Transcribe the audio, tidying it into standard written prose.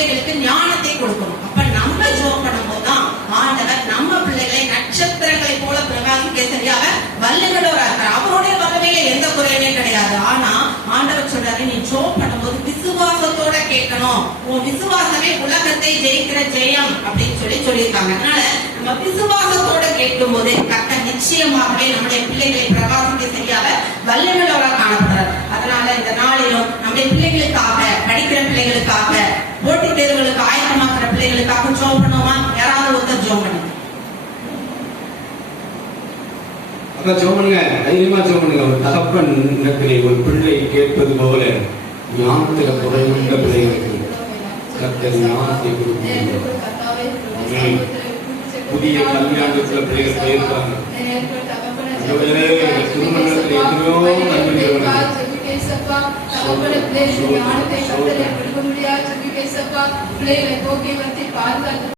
பிள்ளைகளுக்கு ஞானத்தை கொடுக்கணும். அப்ப நம்ம ஜெபம் பண்ணும்போது தான் ஆண்டவர் நம்ம பிள்ளைகளை நட்சத்திரங்களை போல பிரகாசிக்க சரியாக வல்லமையோட இருக்கிறார். அவருடைய வல்லமையில எந்த குறையுமே கிடையாது. ஆனா ஆண்டவர் சொல்றாரு, நீ ஜெபம் பண்ணும்போது விசுவாசத்தோட கேட்கணும். உன் விசுவாசமே உலகத்தை ஜெயிக்கிற ஜெயம் அப்படின்னு சொல்லியிருக்காங்க. அதனால நம்ம விசுவாசத்தோட கேட்கும் போது கர்த்தர் நிச்சயமாகவே நம்முடைய பிள்ளைகளை பிரகாசிக்க சரியாக வல்லமையோட காணப்படுறார். அதனால இந்த நாளிலும் நம்முடைய பிள்ளைகளுக்காக, படிக்கிற பிள்ளைகளுக்காக, போட்டித் தேர்வுகளுக்கு ஆயத்தமாக்குற பிள்ளைகளுக்காக ஜெபம் பண்ணுவோமா? யாராவது ஒருத்தர் ஜெபம் பண்ணுங்க. அக்கா ஜெபம் பண்ணுங்க, தைரியமா ஜெபம் பண்ணுங்க. ஒரு தகப்பன் இடத்திலே ஒரு பிள்ளை கேட்பது போல ஞானத்துல குறைவுள்ள பிள்ளைகளுக்கு கர்த்தர் ஞானத்தை கொடுக்கிறார். புதிய கல்யாணத்துல பிள்ளைகள் போயிருக்காங்க. திருமணத்தில் எத்தனையோ நன்மைகள்